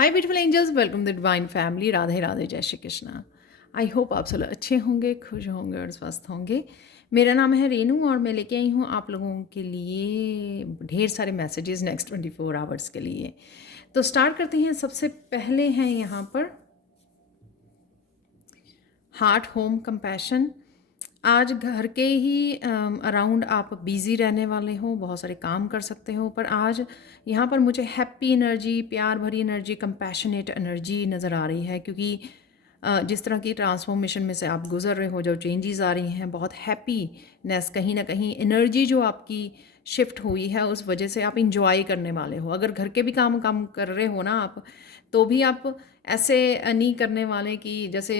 Hi beautiful angels, welcome the divine family. Radhe Radhe, जय Shri Krishna. I hope आप सब अच्छे होंगे, खुश होंगे और स्वस्थ होंगे। मेरा नाम है रेनू और मैं लेके आई हूँ आप लोगों के लिए ढेर सारे मैसेजेस नेक्स्ट 24 आवर्स के लिए। तो स्टार्ट करते हैं। सबसे पहले हैं यहाँ पर हार्ट होम कंपैशन। आज घर के ही अराउंड आप बिज़ी रहने वाले हो, बहुत सारे काम कर सकते हो, पर आज यहाँ पर मुझे हैप्पी एनर्जी, प्यार भरी एनर्जी, कंपैशनेट एनर्जी नज़र आ रही है। क्योंकि जिस तरह की ट्रांसफॉर्मेशन में से आप गुजर रहे हो, जो चेंजेस आ रही हैं, बहुत हैप्पीनेस, कहीं ना कहीं एनर्जी जो आपकी शिफ्ट हुई है, उस वजह से आप इंजॉय करने वाले हो। अगर घर के भी काम कर रहे हो ना आप, तो भी आप ऐसे नहीं करने वाले कि जैसे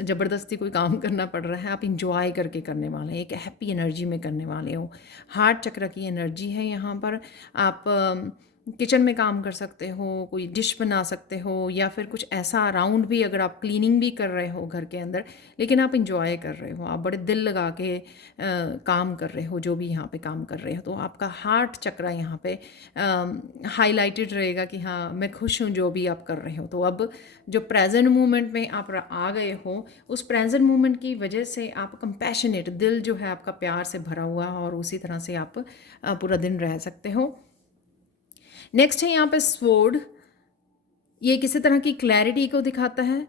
ज़बरदस्ती कोई काम करना पड़ रहा है। आप इंजॉय करके करने वाले हैं, एक हैप्पी एनर्जी में करने वाले हो। हार्ट चक्र की एनर्जी है यहाँ पर। आप किचन में काम कर सकते हो, कोई डिश बना सकते हो, या फिर कुछ ऐसा अराउंड भी, अगर आप क्लीनिंग भी कर रहे हो घर के अंदर, लेकिन आप इंजॉय कर रहे हो, आप बड़े दिल लगा के काम कर रहे हो, जो भी यहाँ पे काम कर रहे हो, तो आपका हार्ट चक्र यहाँ पे हाईलाइटेड रहेगा कि हाँ, मैं खुश हूँ जो भी आप कर रहे हो। तो अब जो प्रेजेंट मोमेंट में आप आ गए हो, उस प्रेजेंट मोमेंट की वजह से आप कंपैशनेट, दिल जो है आपका प्यार से भरा हुआ है, और उसी तरह से आप पूरा दिन रह सकते हो। नेक्स्ट है यहाँ पे स्वॉर्ड। ये किसी तरह की क्लैरिटी को दिखाता है।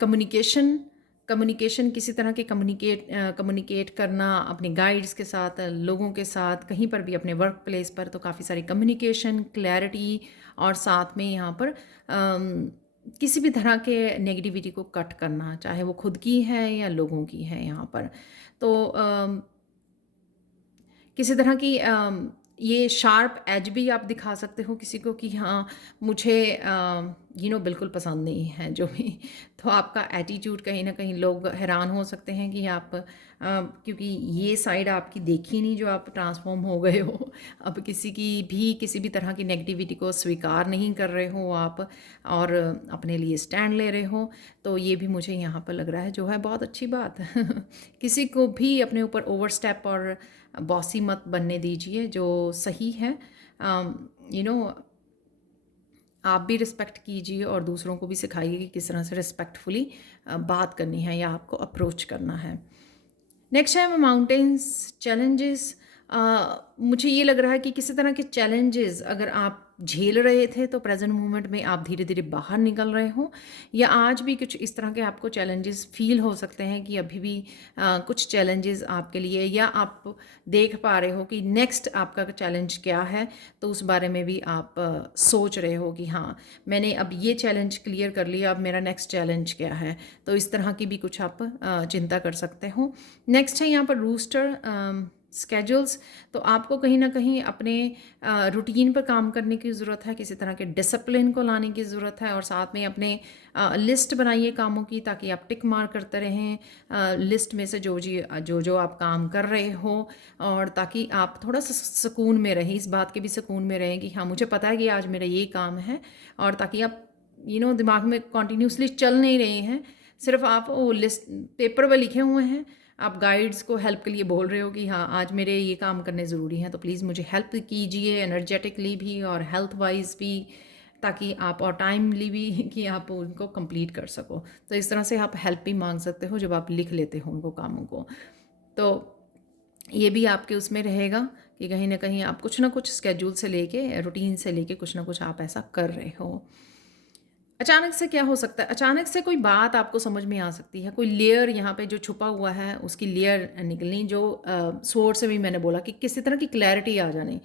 कम्युनिकेशन किसी तरह के कम्युनिकेट करना अपने गाइड्स के साथ, लोगों के साथ, कहीं पर भी अपने वर्क प्लेस पर, तो काफ़ी सारी कम्युनिकेशन, क्लैरिटी, और साथ में यहाँ पर किसी भी तरह के नेगेटिविटी को कट करना, चाहे वो खुद की है या लोगों की है यहाँ पर। तो किसी तरह की ये शार्प एज भी आप दिखा सकते हो किसी को कि हाँ, मुझे बिल्कुल पसंद नहीं है जो भी। तो आपका एटीट्यूड, कहीं ना कहीं लोग हैरान हो सकते हैं कि आप क्योंकि ये साइड आपकी देखी नहीं, जो आप ट्रांसफॉर्म हो गए हो। अब किसी भी तरह की नेगेटिविटी को स्वीकार नहीं कर रहे हो आप, और अपने लिए स्टैंड ले रहे हो। तो ये भी मुझे यहाँ पर लग रहा है, जो है बहुत अच्छी बात। किसी को भी अपने ऊपर ओवर स्टेप और बॉसी मत बनने दीजिए, जो सही है। यू नो आप भी रिस्पेक्ट कीजिए और दूसरों को भी सिखाइए कि किस तरह से रिस्पेक्टफुली बात करनी है या आपको अप्रोच करना है। नेक्स्ट है माउंटेन्स चैलेंजेस। मुझे ये लग रहा है कि किसी तरह के चैलेंजेस अगर आप झेल रहे थे, तो प्रेजेंट मोमेंट में आप धीरे धीरे बाहर निकल रहे हो, या आज भी कुछ इस तरह के आपको चैलेंजेस फील हो सकते हैं कि अभी भी कुछ चैलेंजेस आपके लिए, या आप देख पा रहे हो कि नेक्स्ट आपका चैलेंज क्या है, तो उस बारे में भी आप सोच रहे हो कि हाँ, मैंने अब ये चैलेंज क्लियर कर लिया, अब मेरा नेक्स्ट चैलेंज क्या है। तो इस तरह की भी कुछ आप चिंता कर सकते हो। नेक्स्ट है यहाँ पर रूस्टर स्केड्यूल्स। तो आपको कहीं ना कहीं अपने रूटीन पर काम करने की ज़रूरत है, किसी तरह के डिसिप्लिन को लाने की ज़रूरत है, और साथ में अपने लिस्ट बनाइए कामों की, ताकि आप टिक मार करते रहें लिस्ट में से जो आप काम कर रहे हो, और ताकि आप थोड़ा सा सुकून में रहें, इस बात के भी सुकून में रहें कि हाँ, मुझे पता है कि आज मेरा ये काम है। और ताकि आप दिमाग में कॉन्टीन्यूसली चल नहीं रहे हैं, सिर्फ आप वो लिस्ट पेपर पर लिखे हुए हैं, आप गाइड्स को हेल्प के लिए बोल रहे हो कि हाँ, आज मेरे ये काम करने ज़रूरी हैं, तो प्लीज़ मुझे हेल्प कीजिए, एनर्जेटिकली भी और हेल्थ वाइज भी, ताकि आप, और टाइमली भी, कि आप उनको कंप्लीट कर सको। तो इस तरह से आप हेल्प भी मांग सकते हो जब आप लिख लेते हो उनको कामों को। तो ये भी आपके उसमें रहेगा कि कहीं ना कहीं आप कुछ ना कुछ स्केड्यूल से लेके, रूटीन से लेके, कुछ ना कुछ आप ऐसा कर रहे हो। अचानक से क्या हो सकता है? अचानक से कोई बात आपको समझ में आ सकती है, कोई लेयर यहाँ पे जो छुपा हुआ है, उसकी लेयर निकलनी, जो सोर्स से भी मैंने बोला कि किसी तरह की क्लैरिटी आ जानी।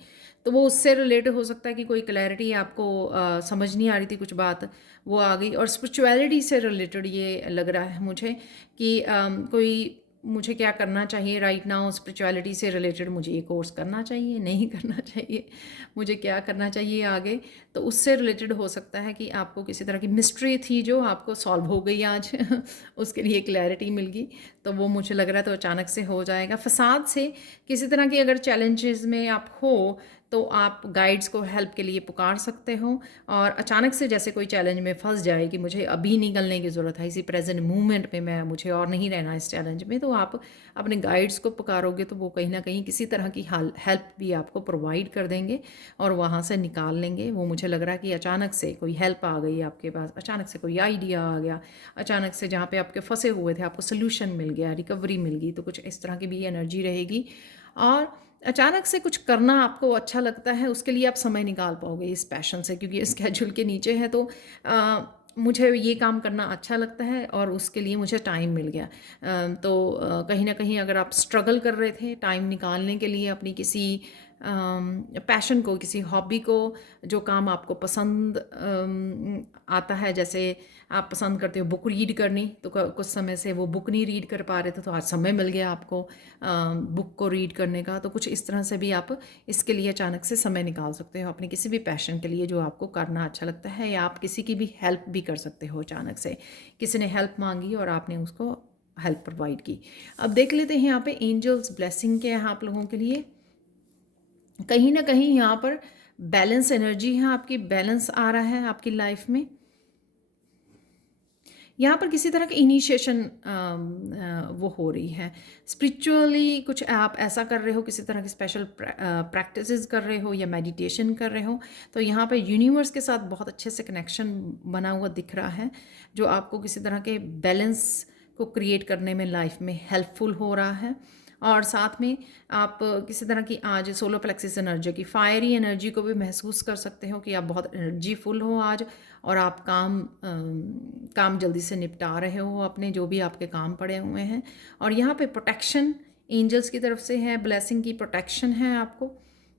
तो वो उससे रिलेटेड हो सकता है कि कोई क्लैरिटी आपको समझ नहीं आ रही थी, कुछ बात वो आ गई। और स्पिरिचुअलिटी से रिलेटेड ये लग रहा है मुझे कि कोई, मुझे क्या करना चाहिए राइट नाउ, स्पिरिचुअलिटी से रिलेटेड, मुझे ये कोर्स करना चाहिए, नहीं करना चाहिए, मुझे क्या करना चाहिए आगे। तो उससे रिलेटेड हो सकता है कि आपको किसी तरह की मिस्ट्री थी जो आपको सॉल्व हो गई आज। उसके लिए क्लैरिटी मिल गई, तो वो मुझे लग रहा है तो अचानक से हो जाएगा। फसाद से किसी तरह के अगर चैलेंजेस में आप हो, तो आप गाइड्स को हेल्प के लिए पुकार सकते हो। और अचानक से जैसे कोई चैलेंज में फंस जाए कि मुझे अभी निकलने की ज़रूरत है, इसी प्रेजेंट मोमेंट में मैं मुझे और नहीं रहना इस चैलेंज में, तो आप अपने गाइड्स को पुकारोगे तो वो कहीं ना कहीं किसी तरह की हेल्प भी आपको प्रोवाइड कर देंगे और वहाँ से निकाल लेंगे। वो मुझे लग रहा है कि अचानक से कोई हेल्प आ गई आपके पास, अचानक से कोई आइडिया आ गया, अचानक से जहाँ पे आपके फंसे हुए थे आपको सोल्यूशन मिल गया, रिकवरी मिल गई, तो कुछ इस तरह की भी एनर्जी रहेगी। और अचानक से कुछ करना आपको अच्छा लगता है, उसके लिए आप समय निकाल पाओगे इस पैशन से, क्योंकि ये स्केड्यूल के नीचे है। तो मुझे ये काम करना अच्छा लगता है और उसके लिए मुझे टाइम मिल गया। कहीं ना कहीं अगर आप स्ट्रगल कर रहे थे टाइम निकालने के लिए अपनी किसी पैशन को, किसी हॉबी को, जो काम आपको पसंद आता है, जैसे आप पसंद करते हो बुक रीड करनी, तो कुछ समय से वो बुक नहीं रीड कर पा रहे थे, तो आज समय मिल गया आपको बुक को रीड करने का। तो कुछ इस तरह से भी आप इसके लिए अचानक से समय निकाल सकते हो अपने किसी भी पैशन के लिए जो आपको करना अच्छा लगता है, या आप किसी की भी हेल्प भी कर सकते हो। अचानक से किसी ने हेल्प मांगी और आपने उसको हेल्प प्रोवाइड की। अब देख लेते हैं यहाँ पे एंजल्स ब्लेसिंग के हैं आप लोगों के लिए। कहीं ना कहीं यहाँ पर बैलेंस एनर्जी है आपकी, बैलेंस आ रहा है आपकी लाइफ में। यहाँ पर किसी तरह की इनिशिएशन वो हो रही है स्पिरिचुअली, कुछ आप ऐसा कर रहे हो, किसी तरह की स्पेशल प्रैक्टिसेस कर रहे हो या मेडिटेशन कर रहे हो, तो यहाँ पर यूनिवर्स के साथ बहुत अच्छे से कनेक्शन बना हुआ दिख रहा है, जो आपको किसी तरह के बैलेंस को क्रिएट करने में लाइफ में हेल्पफुल हो रहा है। और साथ में आप किसी तरह की आज सोलर प्लेक्सिस एनर्जी की फायरी एनर्जी को भी महसूस कर सकते हो कि आप बहुत एनर्जीफुल हो आज, और आप काम जल्दी से निपटा रहे हो अपने जो भी आपके काम पड़े हुए हैं। और यहाँ पे प्रोटेक्शन एंजल्स की तरफ से है, ब्लेसिंग की प्रोटेक्शन है आपको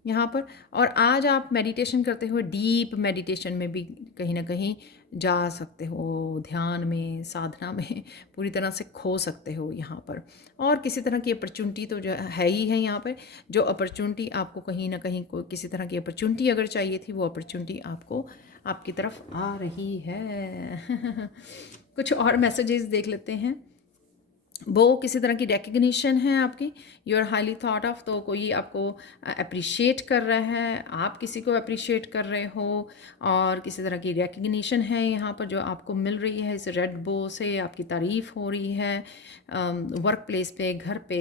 यहाँ पर। और आज आप मेडिटेशन करते हुए डीप मेडिटेशन में भी कहीं ना कहीं जा सकते हो, ध्यान में, साधना में पूरी तरह से खो सकते हो यहाँ पर। और किसी तरह की अपॉर्चुनिटी तो जो है ही है यहाँ पर, जो अपॉर्चुनिटी आपको कहीं ना कहीं किसी तरह की अपॉर्चुनिटी अगर चाहिए थी, वो अपॉर्चुनिटी आपको आपकी तरफ आ रही है। कुछ और मैसेजेस देख लेते हैं। वो किसी तरह की रिकग्निशन है आपकी, you are highly thought of, तो कोई आपको अप्रिशिएट कर रहा है, आप किसी को अप्रिशिएट कर रहे हो, और किसी तरह की रिकग्निशन है यहाँ पर जो आपको मिल रही है। इस रेड बो से आपकी तारीफ़ हो रही है, वर्क प्लेस पे, घर पे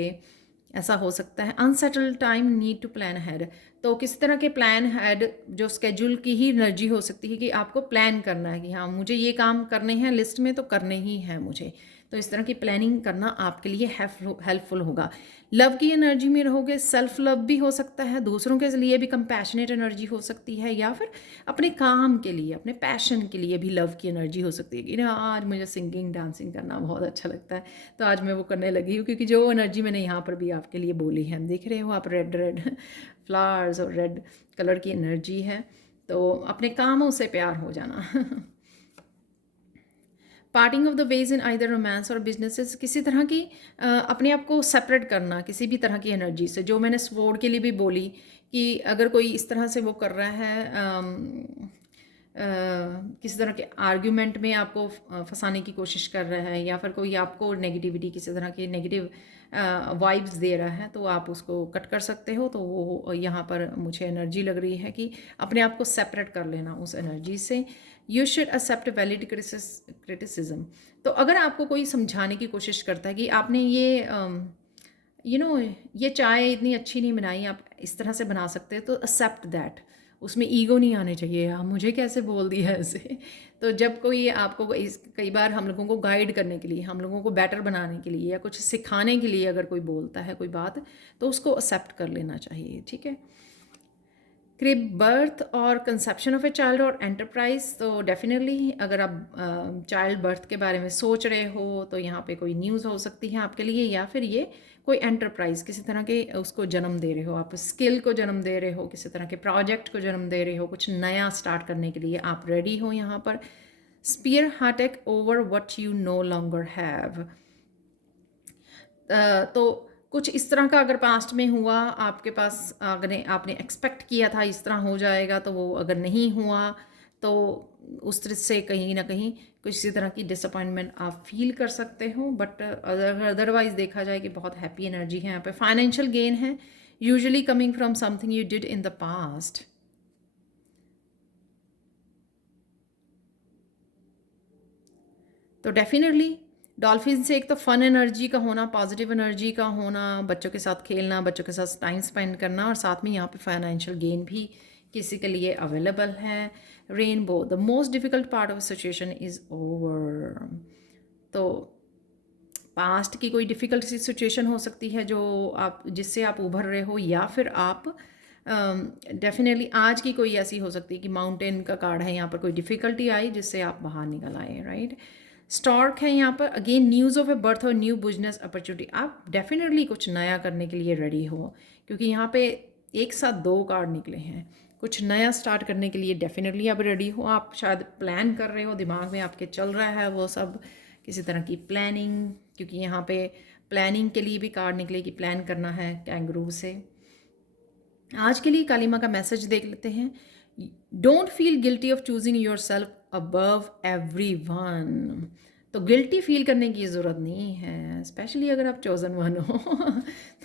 ऐसा हो सकता है। Unsettled time, need to plan head, तो किस तरह के प्लान हैड, जो स्केड्यूल की ही एनर्जी हो सकती है कि आपको प्लान करना है कि हाँ मुझे ये काम करने हैं लिस्ट में, तो करने ही हैं मुझे। तो इस तरह की प्लानिंग करना आपके लिए हेल्पफुल होगा। लव की एनर्जी में रहोगे, सेल्फ लव भी हो सकता है, दूसरों के लिए भी कंपैशनेट एनर्जी हो सकती है, या फिर अपने काम के लिए, अपने पैशन के लिए भी लव की एनर्जी हो सकती है कि ना आज मुझे सिंगिंग डांसिंग करना बहुत अच्छा लगता है, तो आज मैं वो करने लगी हूँ, क्योंकि जो एनर्जी मैंने यहाँ पर भी आपके लिए बोली है, देख रहे हो आप रेड रेड फ्लावर्स और रेड कलर की एनर्जी है, तो अपने कामों से प्यार हो जाना। Parting of the ways in either romance और बिजनेसेस, किसी तरह की अपने आप को सेपरेट करना किसी भी तरह की एनर्जी से, जो मैंने स्वॉर्ड के लिए भी बोली कि अगर कोई इस तरह से वो कर रहा है, किसी तरह के आर्ग्यूमेंट में आपको फंसाने की कोशिश कर रहा है, या फिर कोई आपको नेगेटिविटी, किसी तरह की नेगेटिव वाइब्स दे रहा है, तो आप उसको कट कर सकते हो। तो वो यहाँ पर मुझे एनर्जी लग रही है कि अपने आप को सेपरेट कर लेना उस एनर्जी से। You should accept valid criticism, तो अगर आपको कोई समझाने की कोशिश करता है कि आपने ये ये चाय इतनी अच्छी नहीं बनाई, आप इस तरह से बना सकते हैं, तो एक्सेप्ट दैट, उसमें ईगो नहीं आने चाहिए, आप मुझे कैसे बोल दिया ऐसे। तो जब कोई आपको कई बार हम लोगों को गाइड करने के लिए, हम लोगों को बेटर बनाने के लिए, या कुछ सिखाने के लिए अगर कोई बोलता है कोई बात, तो उसको एक्सेप्ट कर लेना चाहिए, ठीक है। क्रिब बर्थ और कंसेप्शन ऑफ ए चाइल्ड और एंटरप्राइज, तो डेफिनेटली अगर आप चाइल्ड बर्थ के बारे में सोच रहे हो, तो यहाँ पे कोई न्यूज़ हो सकती है आपके लिए, या फिर ये कोई एंटरप्राइज किसी तरह के उसको जन्म दे रहे हो, आप स्किल को जन्म दे रहे हो, किसी तरह के प्रोजेक्ट को जन्म दे रहे हो, कुछ नया स्टार्ट करने के लिए आप रेडी हो यहाँ पर। Spare heartache over what you no longer have, तो कुछ इस तरह का अगर पास्ट में हुआ आपके पास, अगर आपने एक्सपेक्ट किया था इस तरह हो जाएगा, तो वो अगर नहीं हुआ, तो उस तरह से कहीं ना कहीं किसी तरह की डिसअपॉइंटमेंट आप फील कर सकते हो। बट अदरवाइज देखा जाए कि बहुत हैप्पी एनर्जी है यहाँ पे। फाइनेंशियल गेन है, usually coming from something you did in the past. तो डेफिनेटली डॉल्फिन से एक तो फन एनर्जी का होना, पॉजिटिव एनर्जी का होना, बच्चों के साथ खेलना, बच्चों के साथ टाइम स्पेंड करना, और साथ में यहाँ पे फाइनेंशियल गेन भी किसी के लिए अवेलेबल है। Rainbow, the most difficult part of situation is over. तो पास्ट की कोई डिफ़िकल्ट सी सिचुएशन हो सकती है जो आप, जिससे आप उभर रहे हो, या फिर आप डेफिनेटली आज की कोई ऐसी हो सकती है कि माउंटेन का कार्ड है यहाँ पर, कोई डिफ़िकल्टी आई जिससे आप बाहर निकल आए, राइट। स्टार्क है यहाँ पर, again news of A birth और न्यू बिजनेस अपॉर्चुनिटी। आप डेफिनेटली कुछ नया करने के लिए रेडी हो, क्योंकि यहाँ पे एक साथ 2 कार्ड निकले हैं। कुछ नया स्टार्ट करने के लिए डेफिनेटली आप रेडी हो। आप शायद प्लान कर रहे हो, दिमाग में आपके चल रहा है वो सब, किसी तरह की प्लानिंग, क्योंकि यहाँ पे प्लानिंग के लिए भी कार्ड निकले कि प्लान करना है कैंगरू से। आज के लिए काली माँ का मैसेज देख लेते हैं। Don't feel guilty of choosing your self above every one. तो गिल्टी फील करने की ज़रूरत नहीं है, स्पेशली अगर आप चोजन वन हो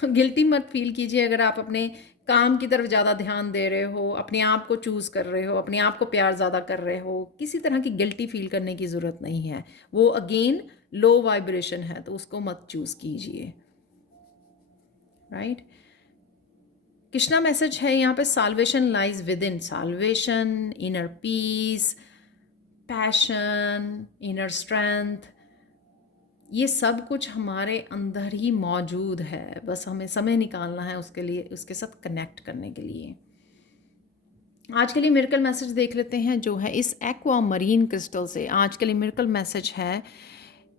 तो गिल्टी मत फील कीजिए अगर आप अपने काम की तरफ ज़्यादा ध्यान दे रहे हो, अपने आप को चूज़ कर रहे हो, अपने आप को प्यार ज़्यादा कर रहे हो। किसी तरह की गिल्टी फील करने की ज़रूरत नहीं है, वो अगेन लो वाइब्रेशन है, तो उसको मत चूज़ कीजिए, राइट। कृष्णा मैसेज है यहाँ पे, salvation lies within, salvation, inner peace, passion, inner strength, ये सब कुछ हमारे अंदर ही मौजूद है, बस हमें समय निकालना है उसके लिए, उसके साथ कनेक्ट करने के लिए। आज के लिए मिरेकल मैसेज देख लेते हैं जो है इस एक्वा मरीन क्रिस्टल से। आज के लिए मिरेकल मैसेज है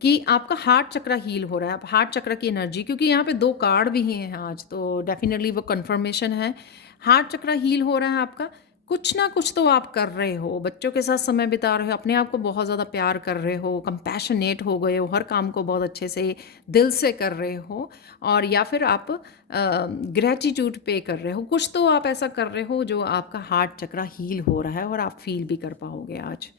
कि आपका हार्ट चक्र हील हो रहा है। आप हार्ट चक्र की एनर्जी, क्योंकि यहाँ पे 2 कार्ड भी हैं आज, तो डेफिनेटली वो कंफर्मेशन है। हार्ट चक्र हील हो रहा है आपका। कुछ ना कुछ तो आप कर रहे हो, बच्चों के साथ समय बिता रहे हो, अपने आप को बहुत ज़्यादा प्यार कर रहे हो, कंपैशनेट हो गए हो, हर काम को बहुत अच्छे से दिल से कर रहे हो, और या फिर आप ग्रेटिट्यूड पे कर रहे हो। कुछ तो आप ऐसा कर रहे हो जो आपका हार्ट चक्र हील हो रहा है, और आप फील भी कर पाओगे आज।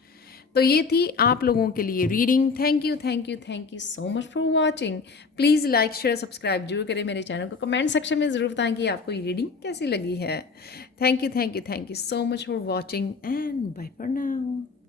तो ये थी आप लोगों के लिए reading. Thank you, thank you, thank you so much for watching. Please like, share, subscribe जरूर करें मेरे चैनल को। कमेंट सेक्शन में ज़रूर बताएं कि आपको ये रीडिंग कैसी लगी है। Thank you, thank you, thank you so much for watching, and bye for now.